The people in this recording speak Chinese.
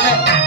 哎哎